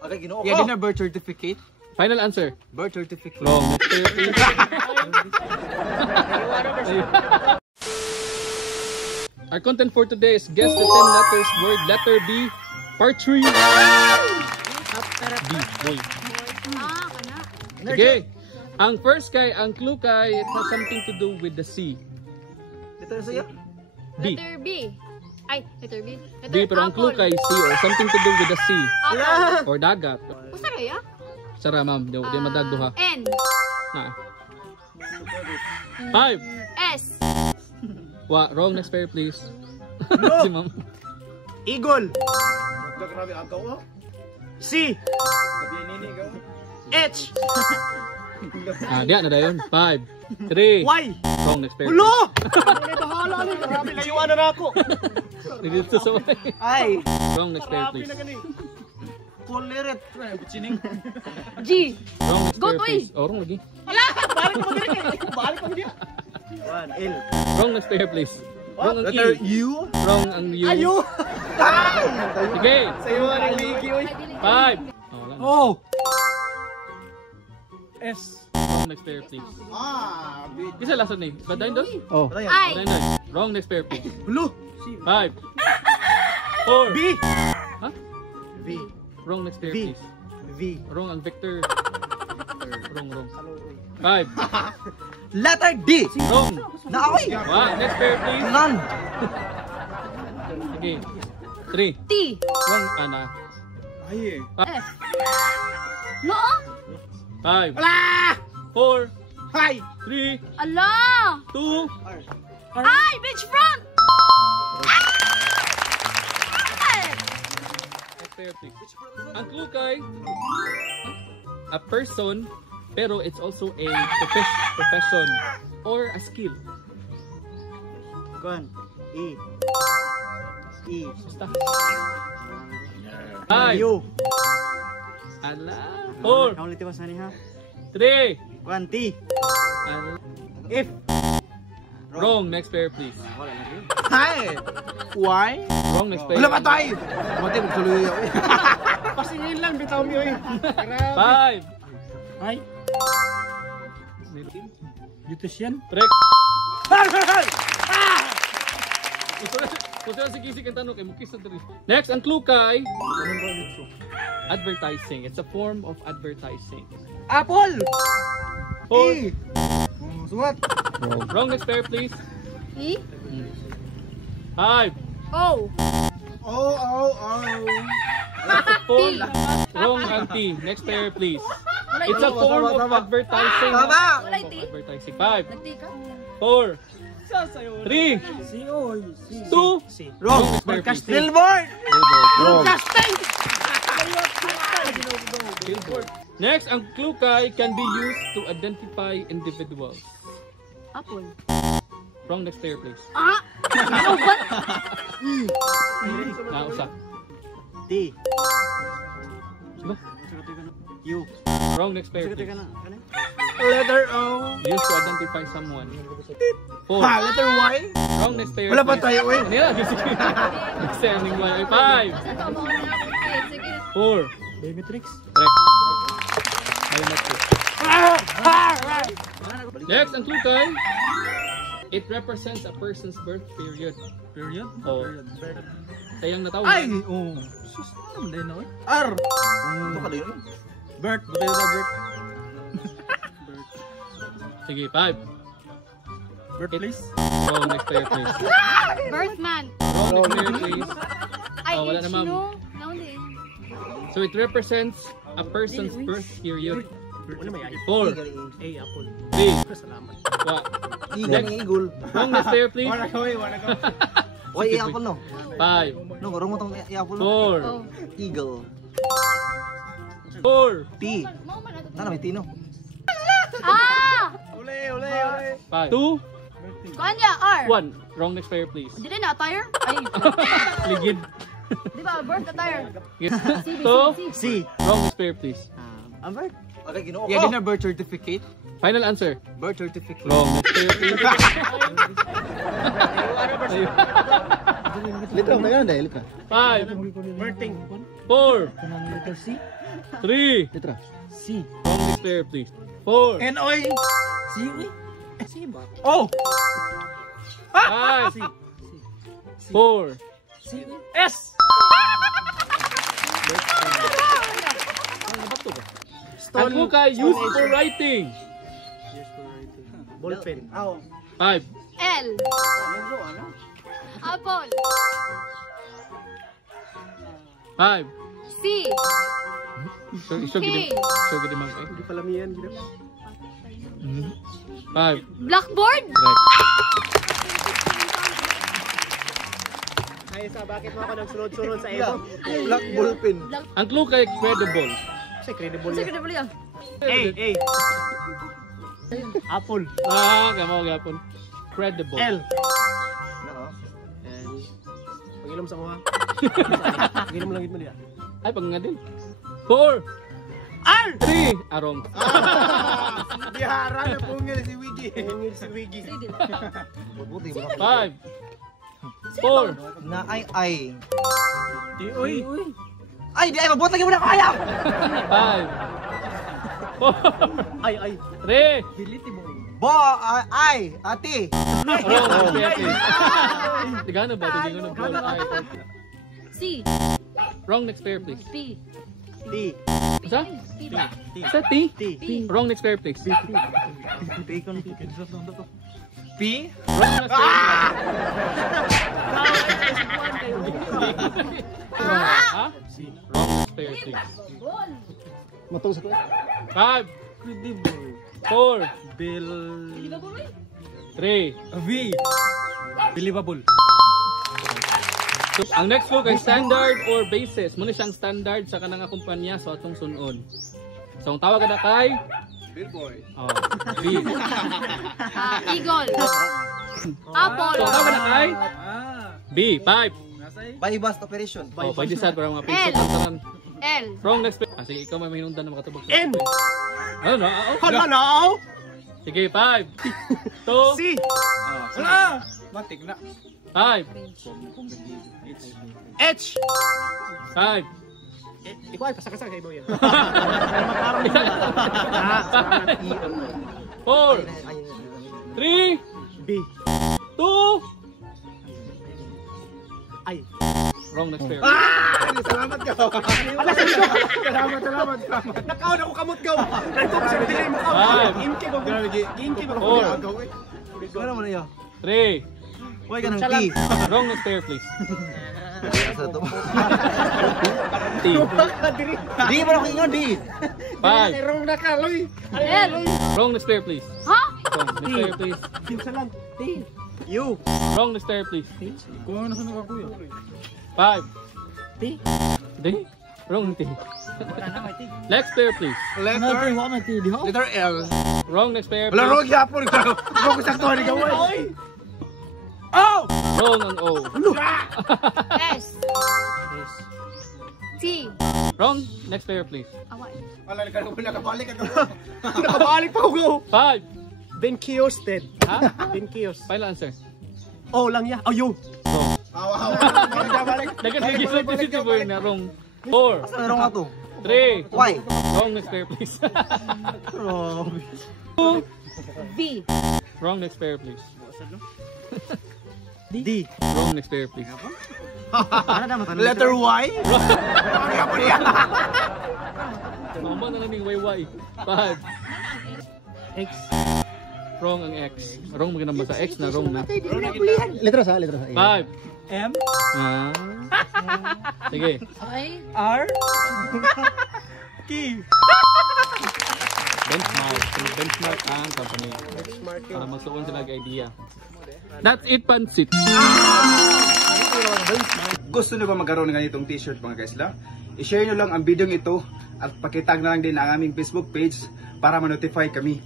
Okay, ginoo ko. Yeah, din na birth certificate. Final answer. Birth certificate. Wrong. Next player, please. Our content for today is guess the 10 letters word. Letter B, part 3. B, boy. Okay. Ang first kay, ang clue kay, it has something to do with the sea. Dito na sa'yo? B. Letter B. Ay, letter B. Letter B, pero ang clue kay sea or something to do with the sea. Apple. Or dagat. Usa kaya? Sara, ma'am. Di madagdo ha. N. Na. 5. S. Wrong. Next pair, please. No. Si ma'am. Eagle. Grabe agaw oh. C. H. Diyan na dayon. 5, 3. Y. Wrong. Next pair. Hulo! Bahala ni. Grabe layuan na ako. Dito sa way. Ay. Wrong. Next pair, please. Kulirit. G. Wrong. Next Go pair, to please. Oh, wrong lagi. Wala! Balik mo dito. Balik mo dito. 1 L. Wrong. Next pair, please. Wrong ang Letter E. U. Wrong ang U. Ayo. Sige. Sa'yo nga nagligi oy. 5. Oh, wala na. Oh. S. Wrong. Next pair, please. Bit. Isa last ni. Badayin doon? Oh. I. Badayin doon. Wrong. Next pair, please. Hulo. 5, 4. B. Ha? V. Wrong. Next pair, V. please. V. Wrong ang Victor. Wrong. 5. Letter D. Wrong. Naoy. Next pair, please. None. Sige. 3. T. Wrong. Ana. Ay. F. No? 5, Ala! 4, Hi. 3, Ala! 2. Ay! Beachfront! Next pair, please. Ang clue kay a person, pero it's also a profession or a skill. Gun. E. E. Basta. 5. U. Ala. 4, Kamu liti pasani ha. 3. 1 T. Ala. F. Wrong. Next pair, please. Hi. Y. Wrong. Next pair. Wala pa tayo. Mati magsuloy ako. Pasingin lang bitaw mi oy. 5. Hi. Beautician. Correct. Kung saan si Kisik ang tanong kay Mukis na dali. Next, ang clue kay advertising. It's a form of advertising. Apple. 4. Sumat. Wrong. Next pair, please. E. 5. O. Oh. It's a form. Wrong ang T. Next pair, please. It's a form of advertising. Tama. Walay T. Advertising. 5, Nagti ka? 4, 3, 2. Wrong. Next pair, please. Billboard. Broadcasting! Next, ang clue kay can be used to identify individuals. Apple. Wrong. Next pair, please. Ah! Ano ba? Nausa. T. Diba? U. Wrong. Next pair, please. Letter O. Used to identify someone. 4. Letter Y. Wrong. Next pair, Wala pa please. tayo eh. Ano yan? Sige. Extending one. 5, Asa to mo? Sige. 4. Baymatrix. Correct. Biometric. Next, ang clue kay it represents a person's birth period. Period? Oh. Sayang na tawag. Ay! Oh. Sus, ano naman din na R. Ito ka din. Bert. Buti na Bert. Sige, 5. Bert, please. Wrong. Next pair, please. Birthman. Wrong. Next pair, please. Ay, Oh, wala na, ma'am. no? Nauli. So it represents a person's birth period. 4, 3, Apple. 2. Salamat. Next. Eagle. Wrong. Next pair, please. Wala ko. Oy, apple no. 5, No, karong mo tong apple. 4, Oh. Eagle. 4, T. Mo man ato. Nana may tino. Ah! 5, 2, Kuan niya, R. 1. Wrong. Next pair, please. Dili na attire? Ay. Ligid. Di ba birth attire? 2. C. Wrong. Next pair, please. Bert. Okay, ginoo ko. Yeah, din na birth certificate. Final answer. Birth certificate. Wrong. Next pair, please. Litra mo yan dahil ka. 5, Berting. 4, 3. Letra. C. Wrong next player, please. 4. N-O-Y. C. C ba? Oh! 5. 4. C. S! Ang clue kay used for writing. Ballpen. 5. L. Apple. 5. C. Show gid mang kay. Hindi pala miyan. 5. Blackboard. Correct. Ay, sa bakit mo ako nagsunod-sunod sa iyo? Black ballpen. Ang clue kay credible. Kasi credible Sige yan. na yan. A. Apple. Kamo gyapon. Credible. L. Pag-ilom sa mga. Pag-ilom lang mo niya. Ay pag nga din. 4. R! 3. Arong. Bihara na pungil si Wiggy. Pungil si Wiggy. 5. 4. Na ay. Uy. Ay, di ay mabuhat lagi mo na kaya. 5. 4. Ay. 3. Bo, ay, ati. Wrong. Tigano ba? Tigano ball. C. Wrong next player, please. P. T. Sa? P ba? Sa T? P. Wrong next player, please. P? Wrong next player. Ha? Wrong next player, please. Matong sa ko. 5. 4. Bill. 3. V. Believable. Ang next clue kay standard or basis. Muna siyang standard sa kanang kumpanya sa atong sunon. So, ang tawag na kay Billboy. oh, B. Eagle. So, Apple. ang tawag na kay B. 5. By bus operation. Oh, pwede sad para mga L. piso kantaran. L. Wrong next player. Sige, ikaw may mahinungdan na makatubag. N. Ano na? Hello. Sige, 5. 2. C. Ah! Matik na. 5. H. 5. Ikaw ay pasakasaka sa ibaw yan. 4. 3. B. 2. Ay. Wrong next player. Salamat ka. Salamat. Nakaw na ko kamot gaw. Nagtok sa dili mo ka. 5. Inki ko. Inki ko. 4. Ano mo na iyo? 3. Huwag ka ng T. Wrong next player, please. Sa to. T. Di mo na ingon, di. 5. Wrong na ka, loy. L. Wrong next player, please. Ha? Wrong next player, please. Pinsa lang. T. U. Wrong next player, please. Kung ano sa mga kuya. 5. T. Di? Wrong T. Next player, please. Letter L. Wrong next player, Wala please. rog yapon ka. Wala ko sakto ni gawin. Oh! Wrong ang O. S. T. Wrong next player, please. Away. Wala ka nakabalik ka. Nakabalik pa ko. 5. Ben Kiosted. Ha? Ben Kios. Final answer. Oh lang ya. Oh, U. Wrong. Nakabalik. Nagkasigisip si Boy na wrong. 4. Ano nga to? 3. Why? Wrong next player, please. 2. V. Wrong next player, please. D. Wrong next player, please. Letter Y? Mama na lang yung YY. 5. X. Wrong ang X. Wrong mo ba sa X na wrong na. Letra sa. 5. M? Ah. Sige. I. R? Key? Benchmark. Benchmark ang company. Para magsuon sila ng idea. That's it, Pansit. Gusto nyo ba magkaroon ng ganitong t-shirt mga guys la? I-share nyo lang ang video ito at pakitag na lang din ang aming Facebook page para ma-notify kami.